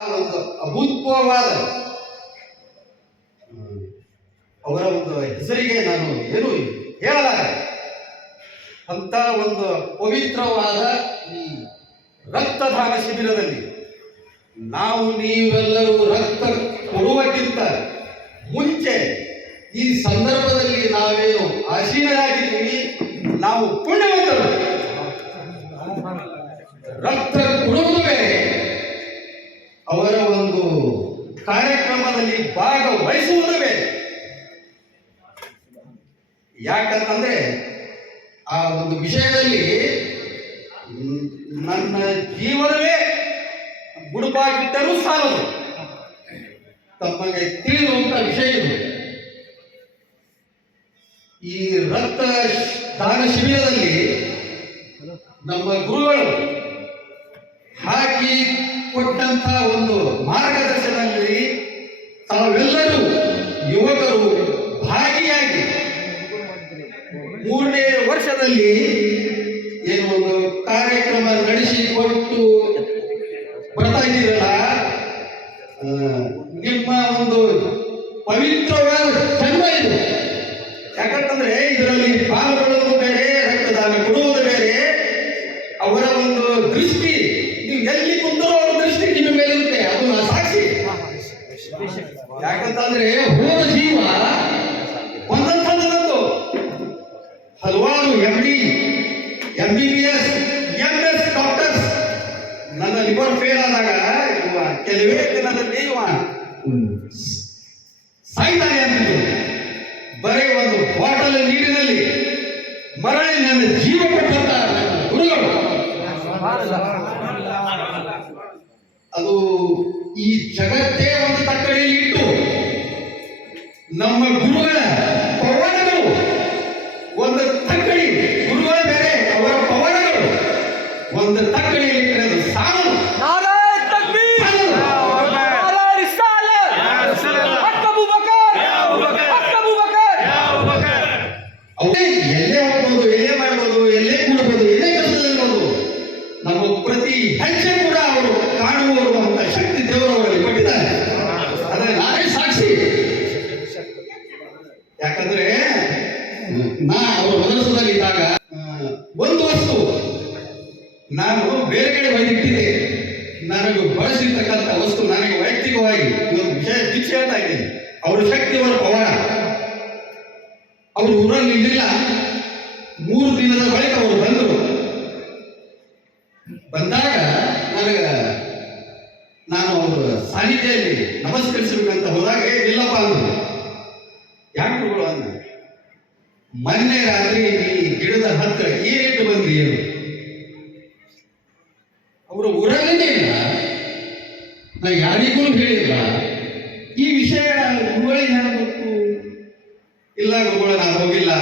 ಒಂದು ಅಭೂತಪೂರ್ವವಾದ ಅವರ ಒಂದು ಹೆಸರಿಗೆ ನಾನು ಏನು ಹೇಳಲಾಗ ಅಂತ ಒಂದು ಪವಿತ್ರವಾದ ಈ ರಕ್ತದಾನ ಶಿಬಿರದಲ್ಲಿ ನಾವು ನೀವೆಲ್ಲರೂ ರಕ್ತ ಕೊಡುವಕ್ಕಿಂತ ಮುಂಚೆ ಈ ಸಂದರ್ಭದಲ್ಲಿ ನಾವೇನು ಆಸೀನರಾಗಿದ್ದೀವಿ, ನಾವು ಪುಣ್ಯವಂತರು. ರಕ್ತ ಕೊಡುವುದು ಬೇರೆ, ಅವರ ಒಂದು ಕಾರ್ಯಕ್ರಮದಲ್ಲಿ ಭಾಗವಹಿಸುವುದು ಬೇರೆ. ಯಾಕಂತಂದ್ರೆ ಆ ಒಂದು ವಿಷಯದಲ್ಲಿ ನನ್ನ ಜೀವನವೇ ಮುಡುಪಾಗಿಟ್ಟರೂ ಸಾಲದು. ತಮಗೆ ತಿಳಿದುವಂತ ವಿಷಯ ಇದು. ಈ ರಕ್ತ ದಾನ ಶಿಬಿರದಲ್ಲಿ ನಮ್ಮ ಗುರುಗಳು ಹಾಕಿ ಕೊಟ್ಟಂತ ಒಂದು ಮಾರ್ಗದರ್ಶನದಲ್ಲಿ ತಾವೆಲ್ಲರೂ ಯುವಕರು ಭಾಗಿಯಾಗಿ 3ನೇ ವರ್ಷದಲ್ಲಿ ಏನು ಒಂದು ಕಾರ್ಯಕ್ರಮ ನಡೆಸಿಕೊಟ್ಟು ಬರ್ತಾ ಇದ್ದೀರಲ್ಲ, ನಿಮ್ಮ ಒಂದು ಪವಿತ್ರವಾದ ಜನ್ಮ ಇದು. ಯಾಕಂತಂದ್ರೆ ಇದರಲ್ಲಿ ಪಾಲ್ಗೊಳ್ಳುವುದು ಬೇರೆ, ರಕ್ತದಾನ ಕೊಡುವುದು ಬೇರೆ. ಅವರ ಒಂದು ದೃಷ್ಟಿ, ನೀವು ಎಲ್ಲಿ ಕುಂತರೂ ಅವರ ದೃಷ್ಟಿ ನಿಮ್ಮ ಮೇಲೆ ಇರುತ್ತೆ. ಅದು ನಾ ಸಾಕ್ಷಿ. ಯಾಕಂತಂದ್ರೆ ಹೋದ ಜೀವ ಒಂದಂಥದ್ದು. ಹಲವಾರು MD, MBBS, MS ಡಾಕ್ಟರ್ಸ್ ನನ್ನ ಲಿವರ್ ಫೇಲ್ ಆದಾಗ ಕೆಲವೇ ದಿನದಲ್ಲಿ ಸಾಯ್ತಾನೆ ಅಂತಿದ್ದು. ಬರೀ ಒಂದು ಬಾಟಲ್ ನೀರಿನಲ್ಲಿ ಮರಳಿ ನನ್ನ ಜೀವ ಕೊಟ್ಟಂತ ಗುರುಗಳು. ಅದು ಈ ಜಗತ್ತೇ ಒಂದು ತಕ್ಕಡಿಯಲ್ಲಿ ಇಟ್ಟು ನಮ್ಮ ಗುರುಗಳ ಪವಾಡಗಳು ಒಂದು ತಕ್ಕಡಿ, ಗುರುಗಳ ಬೇರೆ ಅವರ ಪವಾಡಗಳು ಒಂದು ತಕ್ಕಡಿಯಲ್ಲಿ ಇಟ್ಟರೆ ಸಾಲದು. ಎಲ್ಲೇ ಹೋಗ್ಬೋದು, ಎಲ್ಲೇ ಮಾಡ್ಬೋದು, ಎಲ್ಲೇ ಕೂಡಬಹುದು, ಎಲ್ಲೇ ಕೆಲಸದಲ್ಲಿರ್ಬೋದು, ನಮ್ಮ ಪ್ರತಿ ಹೆಜ್ಜೆ ಕೂಡ ಅವರು ಕಾಣುವರು ಅಂತ ಶಕ್ತಿ ದೇವರವರಲ್ಲಿ ಕೊಟ್ಟಿದ್ದಾರೆ. ಆದರೆ ನಾನೇ ಸಾಕ್ಷಿ. ಯಾಕಂದ್ರೆ ನಾ ಅವರು ಮನಸ್ಸದಲ್ಲಿ ಇದ್ದಾಗ ಒಂದು ವಸ್ತು ನಾನು ಬೇರೆ ಕಡೆ ಒಯ್ದಿಟ್ಟಿದ್ದೆ. ನನಗೆ ಬಳಸಿರ್ತಕ್ಕಂಥ ವಸ್ತು ನನಗೆ ವೈಯಕ್ತಿಕವಾಗಿ ಒಂದು ವಿಷಯ ದೀಕ್ಷೆ ಹೇಳ್ತಾ ಇದ್ದೀನಿ. ಅವರ ಶಕ್ತಿ, ಅವರ ಪವಾಡ. ಅವರು ಊರಲ್ಲಿ ಇರಲಿಲ್ಲ. 3 ದಿನದ ಬಳಿಕ ಅವರು ಬಂದರು. ಬಂದಾಗ ನಾನು ಅವರ ಸಾನ್ನಿಧ್ಯದಲ್ಲಿ ನಮಸ್ಕರಿಸಬೇಕಂತ ಹೋದಾಗ ಇಲ್ಲಪ್ಪ ಅಂದರು. ಯಾಕೆ ಗುರುಗಳು ಅಂದ, ಮೊನ್ನೆ ರಾತ್ರಿ ಈ ಗಿಡದ ಹತ್ರ ಏನಿಟ್ಟು ಬಂದ್ರಿ ಏನು? ಅವರು ಊರಲ್ಲೇ ಇಲ್ಲ, ನಾ ಯಾರಿಗೂ ಹೇಳಿಲ್ಲ. ಈ ವಿಷಯ ಗುರುಗಳಿಗೆ ಹೇಳಬೇಕು. ಇಲ್ಲ ಗುರುಗಳ, ನಾನು ಹೋಗಿಲ್ಲ.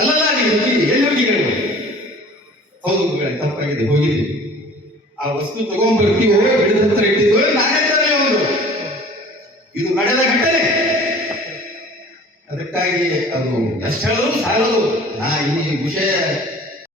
ಅಲ್ಲಲ್ಲ, ನೀವು ಎಲ್ಲಿ ಹೋಗಿ ಹೇಳು? ಹೌದು ಗುರುಗಳೇ, ತಪ್ಪಾಗಿದೆ, ಹೋಗಿದ್ದೀವಿ. ಆ ವಸ್ತು ತಗೊಂಡ್ಬರ್ತೀವೋ, ಗಿಡದ ಹತ್ರ ಇಟ್ಟಿದ್ವೋ, ನಾನೇ ತರಲೇ ಒಂದು. ಇದು ನಡೆದ ಘಟನೆ. ಅದಕ್ಕಾಗಿ ಅದು ಎಷ್ಟು ಹೇಳೋದು ಸಾಲದು. ನಾ ಈ ವಿಷಯ